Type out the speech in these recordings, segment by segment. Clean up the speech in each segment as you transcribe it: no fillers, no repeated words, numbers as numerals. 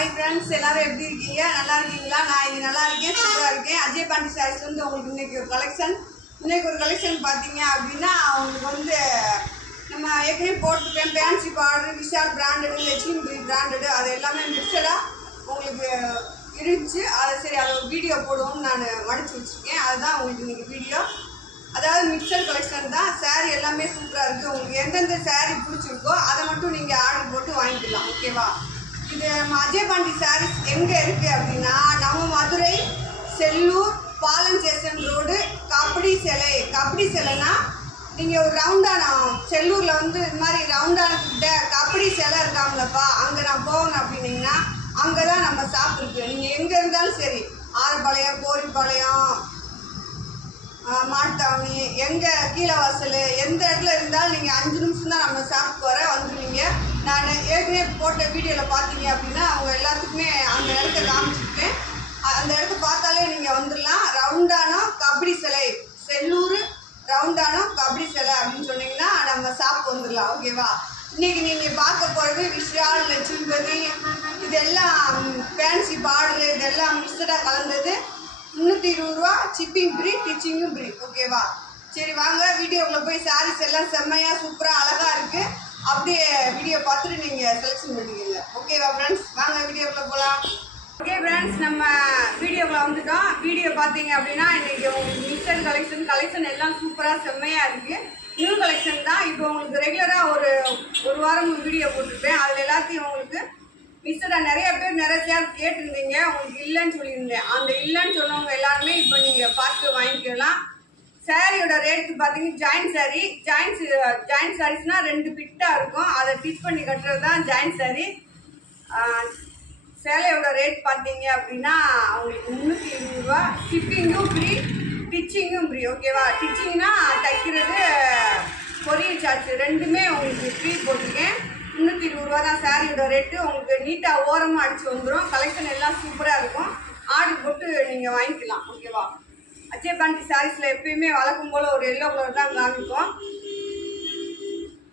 Hi friends, எல்லாரும் எப்படி இருக்கீங்க? நல்லா இருக்கீங்களா? நான் இங்கே நல்லா இருக்கேன், சூப்பராக இருக்கேன். அஜய் பாண்டி சாரீஸ் வந்து உங்களுக்கு இன்னைக்கு ஒரு கலெக்ஷன் பார்த்தீங்க அப்படின்னா உங்களுக்கு நம்ம ஏற்கனவே போட்டுருக்கேன். Fancy border, Vishal branded, Lakshmi branded, அது எல்லாமே மிக்சடாக உங்களுக்கு இருந்துச்சு. அதை ஒரு வீடியோ போடுவோம்னு நான் மடித்து வச்சுருக்கேன். அதுதான் உங்களுக்கு இன்றைக்கி வீடியோ. அதாவது மிக்சர் கலெக்ஷன் தான். சாரீ எல்லாமே சூப்பராக இருக்குது. உங்களுக்கு எந்தெந்த சாரீ பிடிச்சிருக்கோ அதை மட்டும் நீங்கள் ஆர்டர் போட்டு வாங்கிக்கலாம். ஓகேவா? இது நம்ம அஜய் பாண்டி சாரீஸ் எங்கே இருக்குது அப்படின்னா, நம்ம மதுரை செல்லூர் பாலன் ஸ்டேஷன் ரோடு கபடி சிலைனா நீங்கள் ஒரு ரவுண்டான செல்லூரில் இது மாதிரி ரவுண்டானக்கிட்ட கபடி சிலை இருக்காங்களப்பா, அங்கே நான் போகணும் அப்படின்னீங்கன்னா அங்கே தான் நம்ம ஷாப் இருக்குது. நீங்கள் எங்கே இருந்தாலும் சரி, ஆரப்பாளையம், கோரிப்பாளையம், மாட்டாவணி, எங்கே கீழே வாசல், எந்த இடத்துல இருந்தாலும் நீங்கள் 5 நிமிஷம் தான் நம்ம ஷாப்புக்கு வந்துடுவீங்க. நான் ஏற்கனவே போட்ட வீடியோவில் பார்த்தீங்க அப்படின்னா அவங்க எல்லாத்துக்குமே அந்த இடத்த காமிச்சிருக்கேன். அந்த இடத்த பார்த்தாலே நீங்கள் வந்துடலாம். ரவுண்டானோ கபடி சிலை, செல்லூர் ரவுண்டானோ கபடி சிலை அப்படின்னு சொன்னீங்கன்னா நம்ம ஷாப் வந்துடலாம். ஓகேவா? இன்றைக்கி நீங்கள் பார்க்க போகிறது விஷால், லட்சுமி, இதெல்லாம் ஃபேன்சி பார்டரு, இதெல்லாம் மிக்சடாக கலந்தது. 320 ரூபா, ஷிப்பிங் ஃப்ரீ, ஸ்டிச்சிங்கும் ஃப்ரீ. ஓகேவா? சரி வாங்க வீடியோக்குள்ளே போய் சாரீஸ் எல்லாம் செம்மையாக சூப்பராக அழகாக இருக்குது. அப்படியே வீடியோ பார்த்துட்டு நீங்கள் செலெக்ஷன் பண்ணிக்கோங்க. ஓகேவா ஃப்ரெண்ட்ஸ்? வாங்க வீடியோக்குள்ளே போகலாம். ஓகே ஃப்ரெண்ட்ஸ், நம்ம வீடியோக்குள்ளே வந்துட்டோம். வீடியோ பார்த்தீங்க அப்படின்னா இன்றைக்கி உங்களுக்கு மிக்சர் கலெக்ஷன் எல்லாம் சூப்பராக செம்மையாக இருக்குது. நியூ கலெக்ஷன் தான். இப்போ உங்களுக்கு ரெகுலராக ஒரு வாரம் வீடியோ போட்டிருப்பேன். அதில் எல்லாத்தையும் உங்களுக்கு மிக்சடாக நிறைய பேர் கேட்டிருந்தீங்க. உங்களுக்கு இல்லைன்னு சொல்லியிருந்தேன். அந்த இல்லைன்னு சொன்னவங்க எல்லாருமே இப்போ நீங்கள் பார்த்து வாங்கிக்கலாம். சாரியோட ரேட்டு பார்த்தீங்கன்னா ஜாயின்ட் சாரீஸ்னால் 2 பிட்டாக இருக்கும். அதை ஸ்டிச் பண்ணி கட்டுறது தான் ஜாயின்ட் சாரீ. சேலையோட ரேட் பார்த்தீங்க அப்படின்னா அவங்களுக்கு 320 ரூபா, ஷிப்பிங்கும் ஃப்ரீ, ஸ்டிச்சிங்கும் ஃப்ரீ. ஓகேவா? ஸ்டிச்சிங்னா தைக்கிறது, கொரியர் சார்ஜ் ரெண்டுமே உங்களுக்கு ஃப்ரீ போட்டிருக்கேன். 320 ரூபா தான் சாரியோட ரேட்டு. உங்களுக்கு நீட்டாக ஓரமாக அடிச்சு வந்துடும். கலெக்ஷன் எல்லாம் சூப்பராக இருக்கும். ஆர்டர் போட்டு நீங்கள் வாங்கிக்கலாம். ஓகேவா? அஜய் பாண்டி சாரீஸில் எப்பயுமே வழக்கம் போல் ஒரு எல்லோ கலர் தான் காமிப்போம்.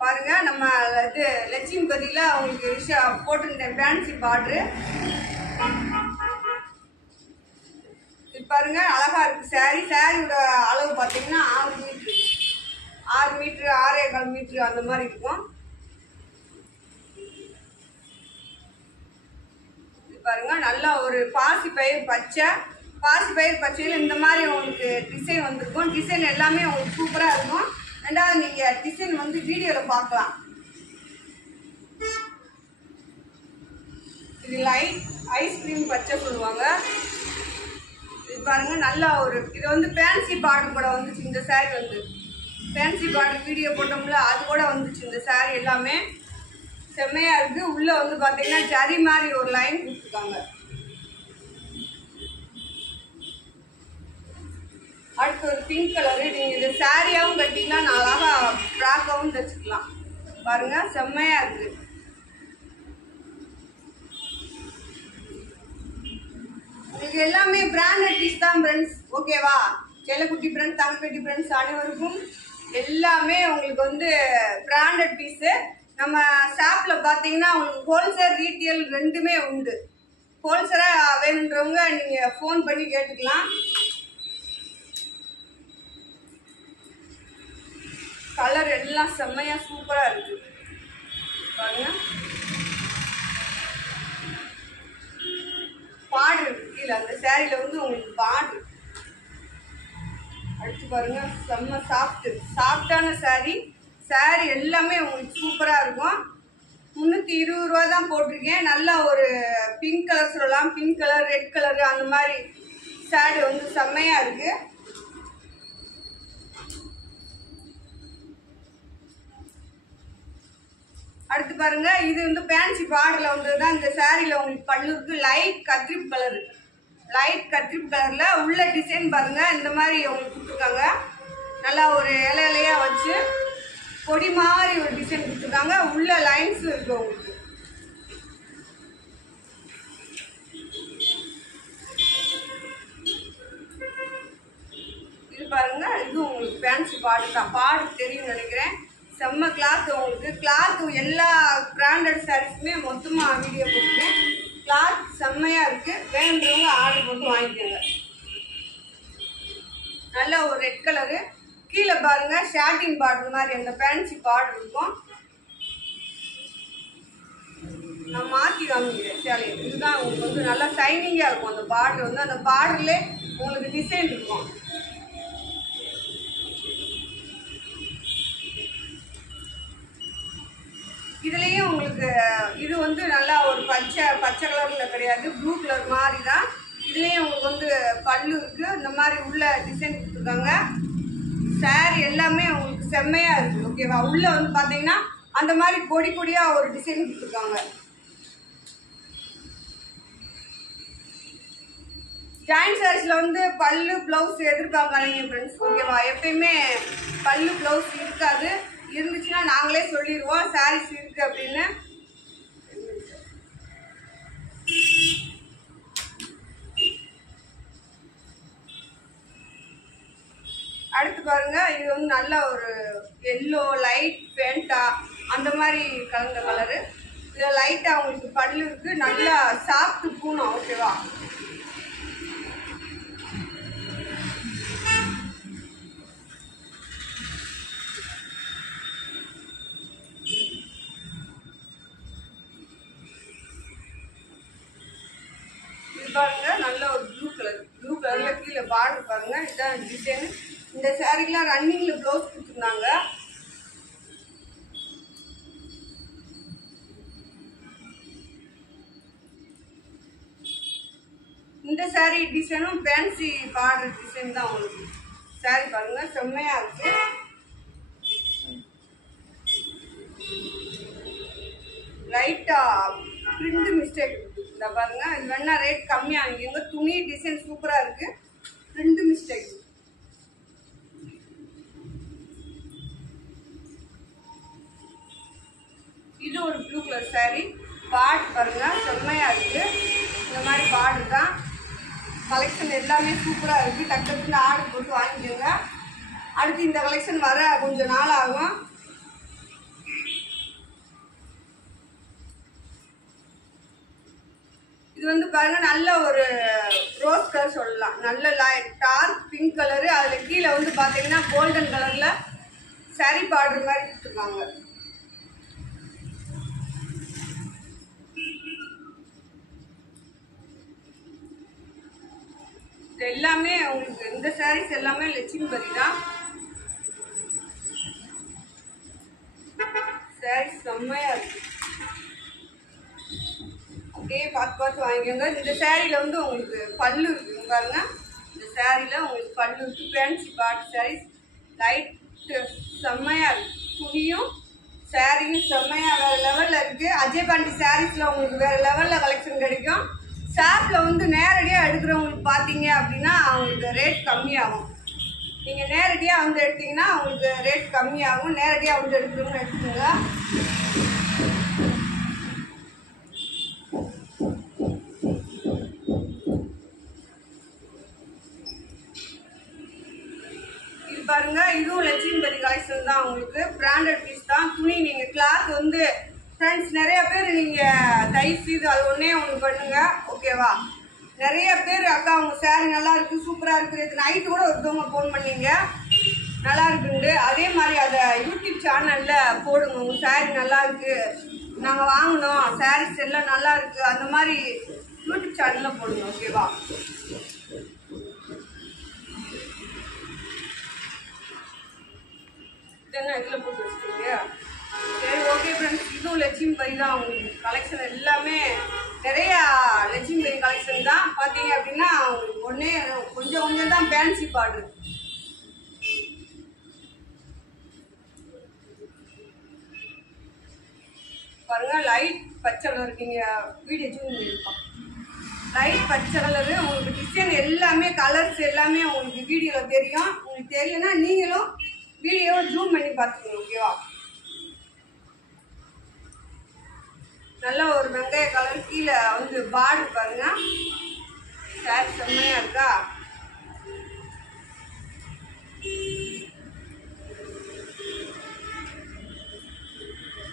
பாருங்கள், நம்ம இது லட்சுமி பதியில் உங்களுக்கு போட்டிருந்தேன் ஃபேன்சி பார்டரு. இது பாருங்கள், அழகாக இருக்குது சாரீ. சாரியோட அளவு பார்த்தீங்கன்னா 6 மீட்ரு 6.25 மீட்ரு அந்த மாதிரி இருக்கும். பாருங்க, நல்லா ஒரு பாசி பயிர் பச்சையில் இந்த மாதிரி உங்களுக்கு டிசைன் வந்திருக்கும். டிசைன் எல்லாமே உங்களுக்கு சூப்பராக இருக்கும். ரெண்டாவது நீங்கள் டிசைன் வீடியோவில் பார்க்கலாம். இது லைட் ஐஸ்கிரீம் பச்சை சொல்லுவாங்க. இது பாருங்க, நல்லா இது ஃபேன்சி பார்டர் கூட வந்துச்சு. இந்த சாரீ ஃபேன்சி பார்டர் வீடியோ போட்டோம்ல, அது கூட வந்துச்சு. இந்த சாரீ எல்லாமே செம்மையாக இருக்குது. உள்ளே பார்த்தீங்கன்னா ஜரி மாதிரி ஒரு லைன் கொடுத்துருக்காங்க. அடுத்து ஒரு பிங்க் கலரு. நீங்கள் இந்த சாரியாகவும் கட்டிக்கலாம், அழகாக ஃப்ராக்காகவும் தைச்சிக்கலாம். பாருங்கள், செம்மையாக இருக்குது. உங்களுக்கு எல்லாமே பிராண்டட் பீஸ் தான் ஃப்ரெண்ட்ஸ். ஓகேவா? செல்லக்குட்டி ஃப்ரெண்ட்ஸ், தங்கக்குட்டி ஃப்ரெண்ட்ஸ் அனைவருக்கும் எல்லாமே உங்களுக்கு பிராண்டட் பீஸு. நம்ம ஷாப்பில் பார்த்தீங்கன்னா உங்களுக்கு ஹோல்சேல், ரீட்டெயில் ரெண்டுமே உண்டு. ஹோல்சேலாக வேணுன்றவங்க நீங்கள் ஃபோன் பண்ணி கேட்டுக்கலாம். கலர் எல்லாம் செம்மையாக சூப்பராக இருக்குது. பாருங்க, பார்டர் இருக்குது கீழே. அந்த சாரியில் உங்களுக்கு பார்டர். அடுத்து பாருங்க, செம்ம சாஃப்டான சாரீ எல்லாமே உங்களுக்கு சூப்பராக இருக்கும். 320 ரூபா தான் போட்டிருக்கேன். நல்லா ஒரு பிங்க் கலர் சொல்லலாம், பிங்க் கலர், ரெட் கலரு அந்த மாதிரி சாரீ செம்மையாக இருக்குது. அடுத்து பாருங்க, இது ஃபேன்சி பார்டரில் தான். இந்த சாரியில் உங்களுக்கு பல்லுக்கு லைட் கத்ரிப் கலரில் உள்ள டிசைன் பாருங்கள். இந்த மாதிரி உங்களுக்கு கொடுத்துருக்காங்க. நல்லா ஒரு இலையாக வச்சு கொடி மாதிரி ஒரு டிசைன் கொடுத்துருக்காங்க. உள்ள லைன்ஸும் இருக்கு உங்களுக்கு. இது பாருங்க, இது உங்களுக்கு ஃபேன்சி பார்டர் தான். பார்டர் தெரியும் நினைக்கிறேன். செம்ம கிளாத். உங்களுக்கு கிளாத் எல்லா பிராண்டட் சாரீஸுமே மொத்தமாக வீடியோ போட்டுருக்கேன். கிளாத் செம்மையாக இருக்குது. வேணுன்றவங்க ஆர்டர் போட்டு வாங்கிக்கோங்க. நல்ல ஒரு ரெட் கலரு. கீழே பாருங்கள் ஷாட்டின் பார்டர் மாதிரி அந்த ஃபேன்சி பார்டர் இருக்கும். நான் மாற்றி காமிக்கிறேன் சேலை. இதுதான் உங்களுக்கு வந்து நல்லா ஷைனிங்காக இருக்கும். அந்த பார்டர் வந்து அந்த பார்டர்லேயே உங்களுக்கு டிசைன் இருக்கும். இதுலேயும் உங்களுக்கு இது வந்து நல்லா ஒரு பச்சை கலரில் கிடையாது, ப்ளூ கலர் மாதிரி தான். இதுலேயும் உங்களுக்கு வந்து பல்லு இருக்குது. இந்த மாதிரி உள்ள டிசைன் கொடுத்துருக்காங்க. சாரி எல்லாமே உங்களுக்கு செம்மையாக இருக்குது. ஓகேவா? உள்ளே வந்து பார்த்தீங்கன்னா அந்த மாதிரி கொடியாக ஒரு டிசைன் கொடுத்துருக்காங்க. ஜாயின் சாரீஸில் வந்து பல்லு ப்ளவுஸ் எதிர்பார்க்காதீங்க ஃப்ரெண்ட்ஸ். ஓகேவா? எப்பயுமே பல்லு ப்ளவுஸ் இருக்காது. இருந்துச்சுன்னா நாங்களே சொல்லிடுவோம் சாரீஸ் இருக்கு அப்படின்னு. அடுத்து பாருங்க, இது வந்து நல்ல ஒரு எல்லோ லைட் ஃபேண்டா அந்த மாதிரி கலந்த கலரு. இதில் லைட்டாக உங்களுக்கு பல்லு இருக்கு. நல்லா சாஃப்ட் பூனம். ஓகேவா? பாருங்க நல்ல ஒரு ப்ளூ கலர்ல கீழே பார்டர் பாருங்க. இதான் டிசைன். இந்த சாரீக்கெல்லாம் ரன்னிங்ல ப்ளவுஸ் கொடுத்துருந்தாங்க. இந்த சாரீ டிசைனும் ஃபேன்சி பார்டர் டிசைன் தான் உங்களுக்கு. சாரீ பாருங்க செம்மையா இருக்கு. லைட்டா பிரிண்ட் மிஸ்டேக் இந்த பாருங்க. இது வேணா ரேட் கம்மியாக எங்க துணி டிசைன் சூப்பரா இருக்கு. Print mistake. இது ஒரு ப்ளூ கலர் சாரீ. பார்டர் பாருங்க செம்மையா இருக்கு. இந்த மாதிரி பார்டர் தான். கலெக்ஷன் எல்லாமே சூப்பரா இருக்கு. டக்குன்னு ஆர்டர் போட்டு வாங்கிக்கோங்க. அடுத்து இந்த கலெக்ஷன் வர கொஞ்சம் நாள் ஆகும். இது வந்து பாருங்க நல்ல ஒரு ரோஸ் கலர் சொல்லலாம். நல்ல டார்க் பிங்க் கலரு. அதில் கீழே வந்து பார்த்தீங்கன்னா கோல்டன் கலர்ல சாரி பார்டர் மாதிரி கொடுத்துருக்காங்க. இது எல்லாமே உங்களுக்கு இந்த சாரீஸ் எல்லாமே லட்சுமிபதி தான். சாரீஸ் செம்மையா இருக்கு. அப்படியே பார்த்து வாங்கிக்கோங்க. இந்த சாரியில் வந்து உங்களுக்கு பல்லு இருக்குங்க பாருங்க. இந்த சாரியில் உங்களுக்கு பல்லு இருக்கு. ஃபேன்சி பார்டர் சாரீஸ் லைட் செம்மையாக இருக்குது. துணியும் சாரியும் செம்மையாக வேறு லெவலில் இருக்குது. அஜய் பாண்டி சாரீஸில் உங்களுக்கு வேறு லெவலில் கலெக்ஷன் கிடைக்கும். ஷாப்பில் வந்து நேரடியாக எடுக்கிறவங்களுக்கு பார்த்தீங்க அப்படின்னா அவங்களுக்கு ரேட் கம்மியாகும். நீங்கள் நேரடியாக வந்து எடுத்தீங்கன்னா உங்களுக்கு ரேட் கம்மியாகும். நேரடியாக வந்து எடுக்கிறவங்க எடுத்துக்கோங்க. பாருங்க இதுவும் லட்சுமிபதி கலெக்ஷன் தான். உங்களுக்கு பிராண்டட் பீஸ் தான். துணி நீங்க கிளாத் வந்து ஃப்ரெண்ட்ஸ் நிறைய பேர் நீங்க தைச்சு அது ஒன்னே ஒன்று பண்ணுங்க. ஓகேவா? நிறைய பேர் அக்கா உங்க சாரி நல்லா இருக்கு சூப்பரா இருக்கு. நைட்டு கூட ஒருத்தவங்க ஃபோன் பண்ணீங்க நல்லா இருக்குண்டு. அதே மாதிரி அதை யூடியூப் சேனல்ல போடுங்க. உங்க சாரி நல்லா இருக்கு, நாங்க வாங்கினோம், சாரீஸ் எல்லாம் நல்லா இருக்கு, அந்த மாதிரி யூடியூப் சேனல்ல போடுங்க. ஓகேவா? இதில் போட்டு வச்சுருக்கீங்க. சரி ஓகே ஃப்ரெண்ட்ஸ், இதுவும் லட்சுமிபதி தான். உங்களுக்கு கலெக்ஷன் எல்லாமே நிறையா லட்சுமிபதி கலெக்ஷன் தான். பார்த்தீங்க அப்படின்னா உங்களுக்கு ஒன்றே கொஞ்சம் தான் ஃபேன்சி பார்டர். பாருங்க லைட் பச்சை கலர் இருக்கீங்க. வீடியோ ஜூம் பண்ணியிருக்கோம். லைட் பச்சை கலரு. உங்களுக்கு டிசைன் எல்லாமே கலர்ஸ் எல்லாமே உங்களுக்கு வீடியோவில் தெரியும். உங்களுக்கு தெரியலன்னா நீங்களும் வீடியோவை ஜூம் பண்ணி பார்த்துக்கணும். ஓகேவா? நல்ல ஒரு வெங்காய கலர். கீழே வந்து பார்டர் பாருங்க. சாரி செம்மையா இருக்கா?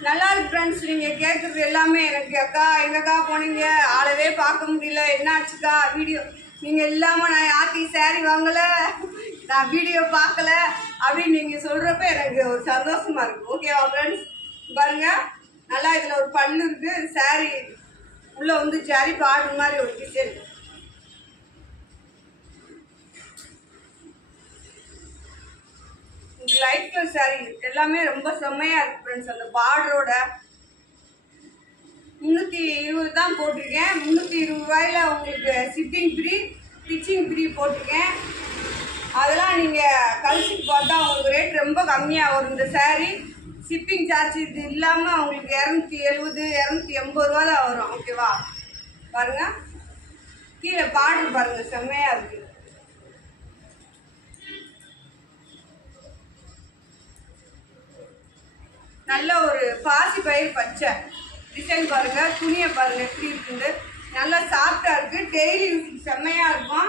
நல்லா இருக்கு ஃப்ரெண்ட்ஸ். நீங்கள் கேட்குறது எல்லாமே எனக்கு அக்கா எங்கக்கா போனீங்க, ஆளவே பார்க்க முடியல, என்ன ஆச்சுக்கா வீடியோ நீங்கள் இல்லாமல் நான் யார்த்தையும் சாரி வாங்கலை, நான் வீடியோ பார்க்கல அப்படின்னு நீங்கள் சொல்கிறப்ப எனக்கு ஒரு சந்தோஷமாக இருக்குது. ஓகேவா ஃப்ரெண்ட்ஸ்? பாருங்கள், நல்லா இதில் ஒரு பல்லு இருக்குது, சாரி உள்ளே வந்து ஜரி பாடுற மாதிரி ஒரு டிசைன். லைட் கலர் சாரி எல்லாமே ரொம்ப செம்மையாக இருக்குது ஃப்ரெண்ட்ஸ். அந்த பார்டரோட 320 தான் போட்டிருக்கேன். 320 ரூபாயில் உங்களுக்கு ஷிப்பிங் ஃப்ரீ, ஸ்டிச்சிங் ஃப்ரீ போட்டிருக்கேன். அதெல்லாம் நீங்கள் கழிச்சுட்டு பார்த்தா உங்களுக்கு ரேட் ரொம்ப கம்மியாக வரும். இந்த சாரீ ஷிப்பிங் சார்ஜ் இது இல்லாமல் உங்களுக்கு 270 280 ரூபா தான் வரும். ஓகேவா? பாருங்கள், கீழே பார்டர் பாருங்கள், செம்மையாக இருக்குது. நல்ல ஒரு பாசி பயிர் பச்சை டிசைன் பாருங்கள், துணியை பாருங்கள் எப்படி இருக்குது, நல்லா சாஃப்டாக இருக்குது, டெய்லி யூஸ் செம்மையாக இருக்கும்.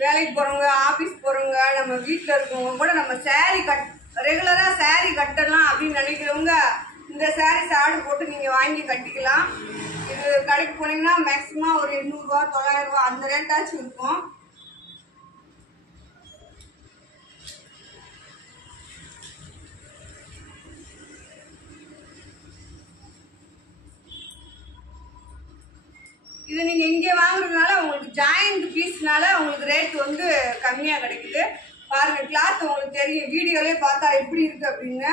வேலைக்கு போகிறவங்க, ஆஃபீஸ் போகிறவங்க, நம்ம வீட்டில் இருக்கவங்க கூட நம்ம சாரீ ரெகுலராக சாரீ கட்டலாம் அப்படின்னு நினைக்கிறவங்க இந்த சாரீஸ் ஆர்டர் போட்டு நீங்கள் வாங்கி கட்டிக்கலாம். இது கடைக்கு போனீங்கன்னா மேக்ஸிமம் ஒரு 800 ரூபா 900 ரூபா அந்த ரேட்டாச்சும் இருக்கும். இது நீங்கள் இங்கே வாங்குறதுனால உங்களுக்கு ஜாயிண்ட் பீஸ்னால உங்களுக்கு ரேட் வந்து கம்மியாக கிடைக்குது. பாருங்கள், கிளாத் உங்களுக்கு தெரியும், வீடியோலே பார்த்தா எப்படி இருக்குது அப்படின்னு.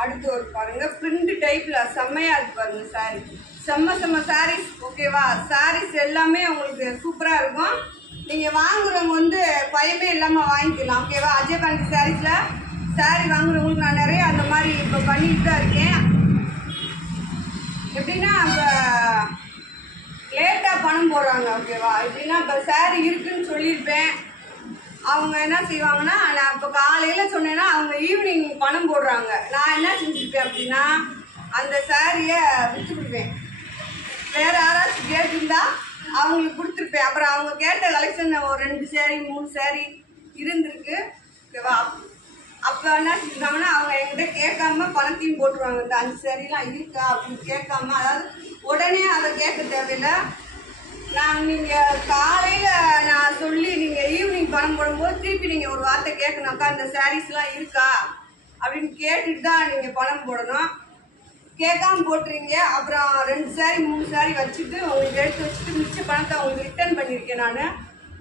அடுத்து ஒரு பாருங்கள், பிரிண்ட் டைப்பில் செம்மையாக இருக்குது பாருங்கள் சாரீ. செம்ம சாரீஸ். ஓகேவா? சாரீஸ் எல்லாமே உங்களுக்கு சூப்பராக இருக்கும். நீங்கள் வாங்குறவங்க வந்து பயமே இல்லாமல் வாங்கிக்கலாம். ஓகேவா? அஜய் பாண்டி சாரீஸில் சாரீ வாங்குறவங்களுக்கு நான் நிறைய அந்த மாதிரி இப்போ பண்ணிட்டு தான் இருக்கேன். எப்படின்னா இப்போ லேட்டாக பணம் போடுறாங்க. ஓகேவா? எப்படின்னா இப்போ சாரீ இருக்குதுன்னு சொல்லியிருப்பேன், அவங்க என்ன செய்வாங்கன்னா, நான் இப்போ காலையில் சொன்னேன்னா அவங்க ஈவினிங் பணம் போடுறாங்க. நான் என்ன செஞ்சுருப்பேன் அப்படின்னா, அந்த சாரியை விற்றுக்குடுவேன். வேறு யாராச்சும் கேட்டிருந்தா அவங்களுக்கு கொடுத்துருப்பேன். அப்புறம் அவங்க கேட்ட கலெக்ஷன் ஒரு 2 சாரி 3 சாரி இருந்திருக்கு. ஓகேவா? அப்போ என்ன செஞ்சாங்கன்னா, அவங்க என்கிட்ட கேட்காம பணத்தையும் போட்டுருவாங்க. இந்த 5 சாரிலாம் இருக்கா அப்படின்னு கேட்காம, அதாவது உடனே அதை கேட்க தேவையில்லை. நீங்கள் காலையில் நான் சொல்லி நீங்கள் ஈவினிங் பணம் போடும்போது திருப்பி நீங்கள் ஒரு வார்த்தை கேட்கணும்க்கா, இந்த சாரீஸ்லாம் இருக்கா அப்படின்னு கேட்டுட்டு தான் நீங்கள் பணம் போடணும். கேட்காம போட்டுறீங்க. அப்புறம் 2 சாரி 3 சாரி வச்சுட்டு உங்களுக்கு எடுத்து வச்சுட்டு மிச்ச பணத்தை உங்களுக்கு ரிட்டர்ன் பண்ணியிருக்கேன். நான்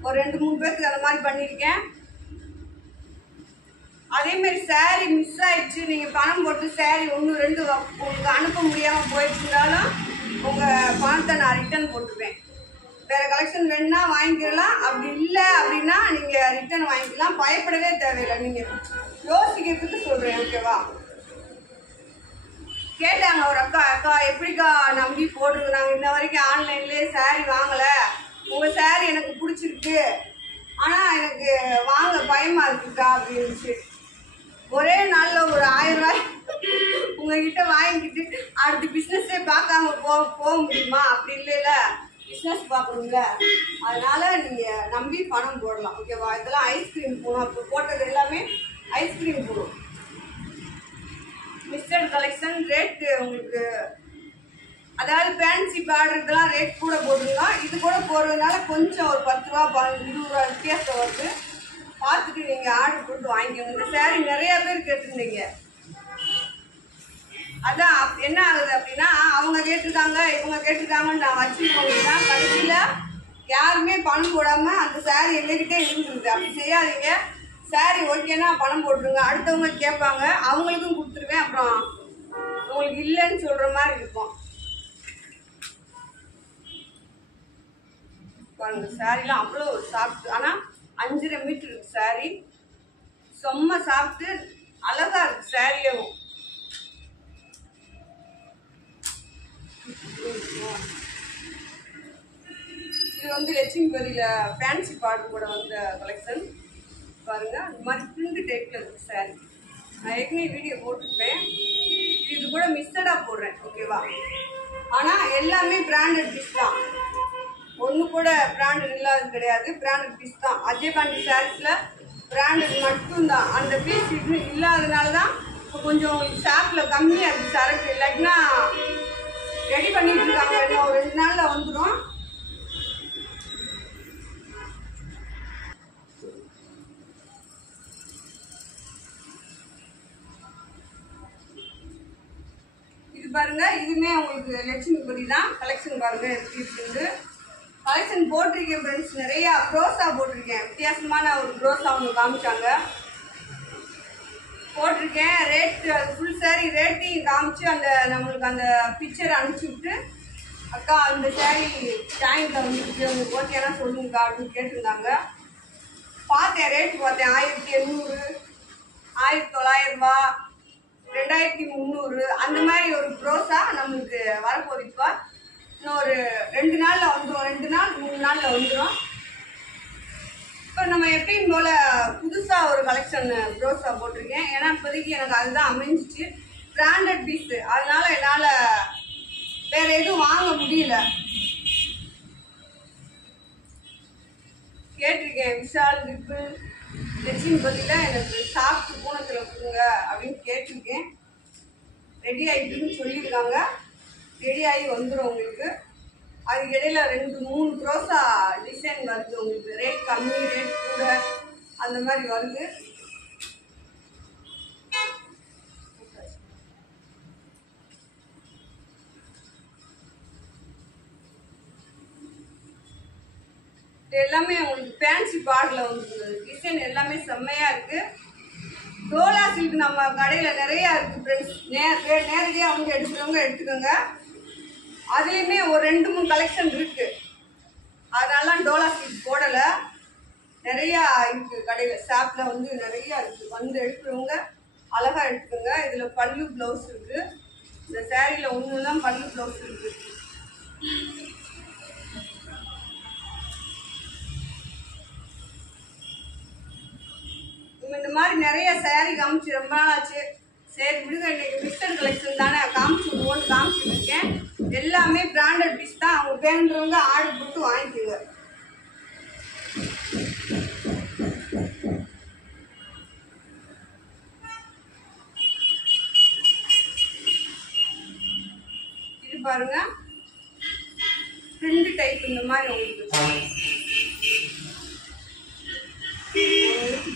ஒரு 2-3 பேருக்கு அந்த மாதிரி பண்ணியிருக்கேன். அதேமாரி சாரீ மிஸ் ஆயிடுச்சு, நீங்கள் பணம் போட்டு சாரீ 1 2 உங்களுக்கு அனுப்ப முடியாமல் போயிடுச்சுனாலும் உங்கள் பணத்தை நான் ரிட்டர்ன் போட்டுருவேன். வேறு கலெக்ஷன் வேணுன்னா வாங்கிக்கலாம், அப்படி இல்லை அப்படின்னா நீங்கள் ரிட்டர்ன் வாங்கிக்கலாம். பயப்படவே தேவையில்லை. நீங்கள் யோசிக்கிறதுக்கு சொல்கிறேன். ஓகேவா? கேட்டாங்க ஒரு அக்கா எப்படிக்கா நம்பி போட்டுருக்கு, நாங்கள் இன்ன வரைக்கும் ஆன்லைன்லேயே சாரீ வாங்கலை, உங்கள் சாரீ எனக்கு பிடிச்சிருக்கு, ஆனால் எனக்கு வாங்க பயமாக இருக்குக்கா அப்படின்னுச்சு. ஒரே நாளில் ஒரு 1000 ரூபாய் உங்ககிட்ட வாங்கிக்கிட்டு அடுத்து பிஸ்னஸே பார்க்காம போக முடியுமா? அப்படி இல்லைல்ல, பிஸ்னஸ் பார்க்கணுங்க. அதனால் நீங்கள் நம்பி பணம் போடலாம். ஓகேவா? இதெல்லாம் ஐஸ்கிரீம் போடும். அப்போ போட்டது எல்லாமே ஐஸ்கிரீம் போடும். மிஸ்டர் கலெக்ஷன் ரேட்டு உங்களுக்கு, அதாவது ஃபேன்சி பார்டருக்கெல்லாம் ரேட் கூட போட்டுருங்க. இது கூட போடுறதுனால கொஞ்சம் ஒரு 10 ரூபா 20 ரூபா வித்தியாசம் வருது. பார்த்துட்டு நீங்கள் ஆர்டர் போட்டு வாங்கிக்கோங்க. இந்த சாரீ நிறையா பேர் கேட்டுருந்தீங்க. அதான் என்ன ஆகுது அப்படின்னா, அவங்க கேட்டிருக்காங்க இவங்க கேட்டிருக்காங்கன்னு நான் வச்சுருக்கோங்கன்னா கடைசியில் யாருமே பணம் போடாமல் அந்த சாரீ எங்ககிட்டே இருந்துருது. அப்படி செய்யாதீங்க. சாரீ ஓகேன்னா பணம் போட்டுருங்க. அடுத்தவங்க கேட்பாங்க, அவங்களுக்கும் கொடுத்துருவேன். அப்புறம் உங்களுக்கு இல்லைன்னு சொல்கிற மாதிரி இருக்கும். பாருங்க, சாரீலாம் அவ்வளோ சாஃப்ட். ஆனால் 5.5 மீட்டர் இருக்குது சாரீ. செம்ம சாஃப்ட்டு, அழகாக இருக்குது சாரியும். இது வந்து லட்சுமி பதியில் ஃபேன்சி பார்டர் கூட வந்த கலெக்ஷன். பாருங்கள், இந்த மாதிரி பிரிண்ட் டைப்பில் இருக்குது சாரீ. நான் ஏற்கனவே வீடியோ போட்டுருப்பேன். இது கூட மிக்சடாக போடுறேன். ஓகேவா? ஆனால் எல்லாமே பிராண்டட் பீஸ் தான். ஒன்று கூட பிராண்டட் இல்லாதது கிடையாது, பிராண்டட் பீஸ் தான். அஜய் பாண்டி சாரீஸில் பிராண்டட் மட்டும்தான். அந்த பீஸ் இது இல்லாததுனால தான் இப்போ கொஞ்சம் ஷாப்பில் கம்மியாக இருக்குது சரக்கு. இல்லாட்டினா ரெடி பண்ணிட்டு இருக்காங்க, இன்னும் ஒரு 2 நாளில் வந்துடும். இது பாருங்க, இதுவுமே உங்களுக்கு லட்சுமிபதி தான். கலெக்ஷன் பாருங்க எப்படி இருக்குது. கலெக்ஷன் போட்டிருக்கேன் ஃப்ரெண்ட்ஸ், நிறையா ப்ரோஸா போட்டிருக்கேன். வித்தியாசமான ஒரு ப்ரோஸா அவங்க காமிச்சாங்க, போட்டிருக்கேன். ரேட்டு அது ஃபுல் சாரி ரேட்டையும் காமிச்சு அந்த நம்மளுக்கு அந்த பிக்சர் அனுப்பிச்சி விட்டு, அக்கா அந்த சாரி ஜாயிண்டில் வந்துருக்கு உங்களுக்கு ஓகேனா சொல்லுங்கக்கா அப்படின்னு கேட்டிருந்தாங்க. பார்த்தேன், ரேட்டு பார்த்தேன். 1800, 1900 ரூபா, 2300 அந்த மாதிரி ஒரு ப்ரோஸா நம்மளுக்கு வரப்போகுது. இப்போ இன்னும் ஒரு 2 நாளில் வந்துடும், 2 நாள் 3 நாளில் வந்துடும். இப்போ நம்ம எப்பயும் போல் புதுசாக ஒரு கலெக்ஷன் ப்ரோஸா போட்டிருக்கேன். ஏன்னா இப்போதைக்கு எனக்கு அதுதான் அமைஞ்சிச்சு, பிராண்டட் பீஸு. அதனால் என்னால் வேறு எதுவும் வாங்க முடியல. கேட்டிருக்கேன், விஷால் ரிப்பிள் லட்சுமிபதியில் எனக்கு சாப்பிட்டு பூனத்தில் கொடுங்க அப்படின்னு கேட்டிருக்கேன். ரெடி ஆகிட்டுன்னு சொல்லியிருக்காங்க. ரெடி ஆகி வந்துடும் உங்களுக்கு. அதுக்கு இடையில 2-3 ப்ரோஸா டிசைன் வருது உங்களுக்கு. ரேட் கம்மி, ரேட் கூட அந்த மாதிரி வருது. எல்லாமே உங்களுக்கு ஃபேன்சி பார்டரில் வந்துருக்குது. டிசைன் எல்லாமே செம்மையாக இருக்குது. டோலா சில்க் நம்ம கடையில் நிறையா இருக்குது ஃப்ரெண்ட்ஸ். நேரடியாக அவங்க எடுக்கிறவங்க எடுத்துக்கோங்க. அதுலேயுமே ஒரு 2-3 கலெக்ஷன் இருக்குது. அதனால டோலா சில்க் போடலை, நிறையா இருக்குது கடையில். ஷாப்பில் வந்து நிறையா இருக்குது. வந்து எடுக்கிறவங்க அழகாக எடுத்துக்கோங்க. இதில் பல்லு ப்ளவுஸ் இருக்குது. இந்த சேரீயில் ஒன்று தான் பல்லு ப்ளவுஸ் இருக்குது. இந்த மாதிரி நிறைய சேரீ காமிச்சு ரொம்ப நாள் ஆச்சு. சரி விடுங்க, இன்னைக்கு மிக்சட் கலெக்ஷன் தானே காமிச்சு விடுவோன்னு காமிச்சுட்டு இருக்கேன். எல்லாமே பிராண்டட் பீஸ் தான். அவங்க வேணுன்றவங்க ஆர்டர் போட்டு வாங்கிக்கோங்க. இது பாருங்க, 2 டைப் இந்த மாதிரி உங்களுக்கு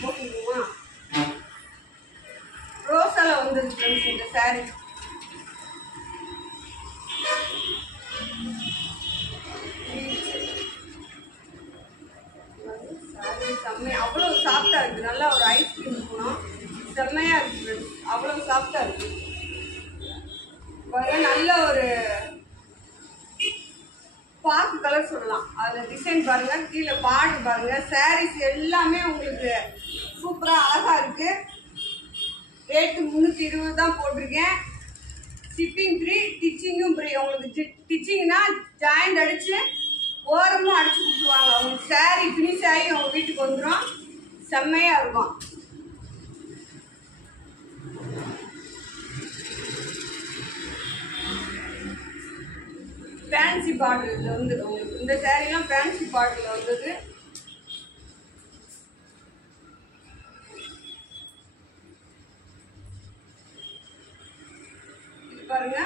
போட்டுருக்குமா. ரோஸால வந்தது ஃப்ரெண்ட்ஸ் இந்த சாரீ. செம்மையா அவ்வளோ சாஃப்டா இருக்கு. நல்லா ஒரு ஐஸ்கிரீம் போனோம். செம்மையா இருக்கு ஃப்ரெண்ட்ஸ், அவ்வளோ சாஃப்டா இருக்கு. நல்ல ஒரு பாக்கு கலர் சொல்லலாம். அதில் டிசைன் பாருங்க, கீழே பார்டர் பாருங்க. சாரீஸ் எல்லாமே உங்களுக்கு சூப்பராக அழகா இருக்கு. ரேட்டு 320 தான் போட்டிருக்கேன். ஷிப்பிங் ஃப்ரீ, ஸ்டிச்சிங்கும் ஃப்ரீ. உங்களுக்கு ஸ்டிச்சிங்னா ஜாயிண்ட் அடிச்சு ஓரமும் அடிச்சு கொடுத்துருவாங்க. உங்களுக்கு சாரீ ஃபினிஷ் ஆகி உங்கள் வீட்டுக்கு வந்துடும். செம்மையாக இருக்கும். ஃபேன்சி பார்டர் வந்து உங்களுக்கு இந்த சாரீலாம் ஃபேன்சி பார்டரில் வந்தது. இது பாருங்க,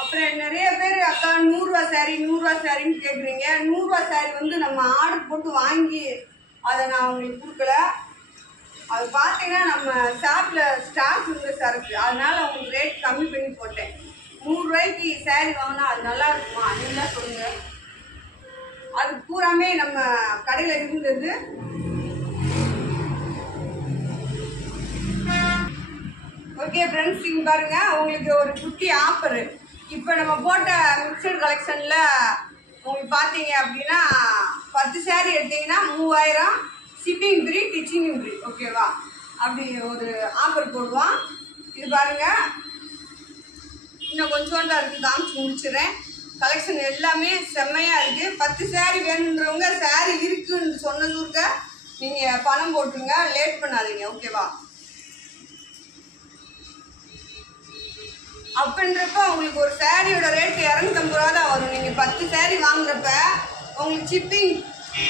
அப்புறம் நிறைய பேர் அக்கா 100 ரூபா சாரீ 100 ரூபா சாரின்னு கேட்குறீங்க. 100 ரூபா சாரீ வந்து நம்ம ஆர்டர் போட்டு வாங்கி அதை நான் உங்களுக்கு கொடுக்கல. அது பார்த்தீங்கன்னா நம்ம ஷாப்பில் ஸ்டாக் இருந்த சரக்கு, அதனால உங்களுக்கு ரேட் கம்மி பண்ணி போட்டேன். 100 ரூபாய்க்கு சாரீ வாங்கினா அது நல்லா இருக்குமா நீங்களாம் சொல்லுங்கள். அது பூராமே நம்ம கடையில் இருந்தது. ஓகே ஃப்ரெண்ட்ஸ், இங்கே பாருங்க, உங்களுக்கு ஒரு குட்டி ஆஃபரு. இப்போ நம்ம போட்ட மிக்சட் கலெக்ஷனில் உங்களுக்கு பார்த்தீங்க அப்படின்னா 10 சாரீ எடுத்தீங்கன்னா 3000, ஷிப்பிங் ஃப்ரீ, ஸ்டிச்சிங்கும் ஃப்ரீ. ஓகேவா? அப்படி ஒரு ஆஃபர் போடுவான். இது பாருங்க, இன்னும் கொஞ்சோண்டா இருக்குது, காமிச்சு முடிச்சிடுறேன். கலெக்ஷன் எல்லாமே செம்மையாக இருக்குது. 10 சாரீ வேணுன்றவங்க சாரீ இருக்குன்னு சொன்னதுக்கு நீங்கள் பணம் போட்டுருங்க, லேட் பண்ணாதீங்க. ஓகேவா? அப்படின்றப்ப உங்களுக்கு ஒரு சாரியோட ரேட்டு 250 ரூபா தான் வரும். நீங்கள் 10 சாரி வாங்குறப்ப உங்களுக்கு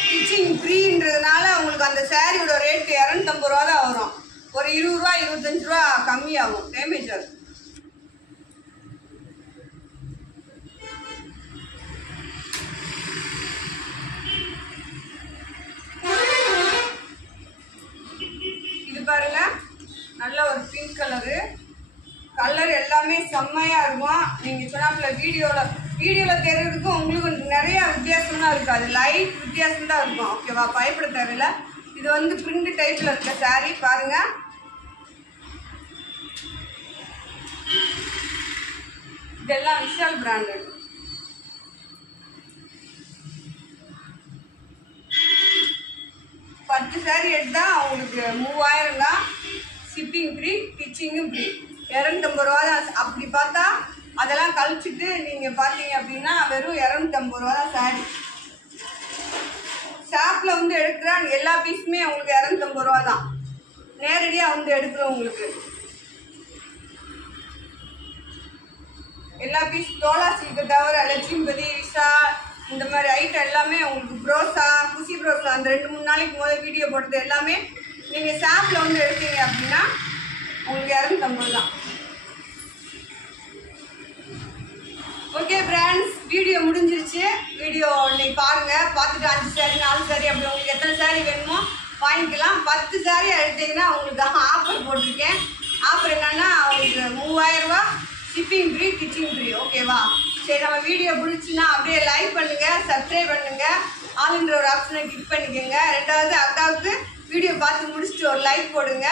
ஸ்டிச்சிங் ஃப்ரீன்றதுனால உங்களுக்கு அந்த சாரியோட ரேட்டு 250 ரூபா தான் வரும். ஒரு 20 ரூபா 25 ரூபா கம்மியாகும், டேமேஜ் ஆகும். இது பாருங்க, நல்ல ஒரு பிங்க் கலரு. கலர் எல்லாமே செம்மையாக இருக்கும். நீங்கள் சொன்னாப்புல வீடியோவில் தெரியறதுக்கும் உங்களுக்கு நிறைய வித்தியாசம் தான் இருக்கும். அது லைட் வித்தியாசம் தான் இருக்கும். ஓகேவா? பயப்பட தேவையில்லை. இது வந்து பிரிண்ட் டைப்பில் இருக்க சாரீ பாருங்கள். இதெல்லாம் விஷால் பிராண்டட். பத்து சாரீ எடுத்தால் உங்களுக்கு 3000 தான். ஷிப்பிங் ஃப்ரீ, ஸ்டிச்சிங்கும் ஃப்ரீ. 250 ரூபா தான். அப்படி பார்த்தா அதெல்லாம் கழிச்சிட்டு நீங்கள் பார்த்தீங்க அப்படின்னா வெறும் 250 ரூபா தான் சாரீ. ஷாப்பில் வந்து எடுக்கிற எல்லா பீஸுமே உங்களுக்கு 250 ரூபா தான். நேரடியாக வந்து எடுக்கிறவங்களுக்கு எல்லா பீஸ் தோலா சில்க்கு தவிர லட்சுமிபதி, விஷால் இந்த மாதிரி ஐட்டம் எல்லாமே உங்களுக்கு ப்ரோசா, குஷி ப்ரோசா அந்த 2-3 நாளைக்கு முதல் வீடியோ போடுறது எல்லாமே நீங்கள் ஷாப்பில் வந்து எடுத்தீங்க அப்படின்னா உங்களுக்கு 250 தான். ஓகே ஃப்ரெண்ட்ஸ், வீடியோ முடிஞ்சிருச்சு. வீடியோ இன்னைக்கு பாருங்கள். பார்த்துட்டு 5 சாரி 4 சாரி அப்படி உங்களுக்கு எத்தனை சாரி வேணுமோ வாங்கிக்கலாம். 10 சாரி எடுத்தீங்கன்னா உங்களுக்கு ஆஃபர் போட்டிருக்கேன். ஆஃபர் என்னன்னா உங்களுக்கு 3000 ரூபா, ஷிப்பிங் ஃப்ரீ, ஸ்டிச்சிங் ஃப்ரீ. ஓகேவா? சரி, நம்ம வீடியோ பிடிச்சின்னா அப்படியே லைக் பண்ணுங்கள், சப்ஸ்கிரைப் பண்ணுங்கள், ஆல்ன்ற ஒரு ஆப்ஷனை கிளிக் பண்ணிக்கோங்க. ரெண்டாவது அக்காவுக்கு வீடியோ பார்த்து முடிச்சுட்டு ஒரு லைக் போடுங்க.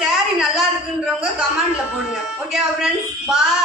சாரி நல்லா இருக்குன்றவங்க கமெண்டில் போடுங்க. ஓகேவா ஃப்ரெண்ட்ஸ்? பாய்.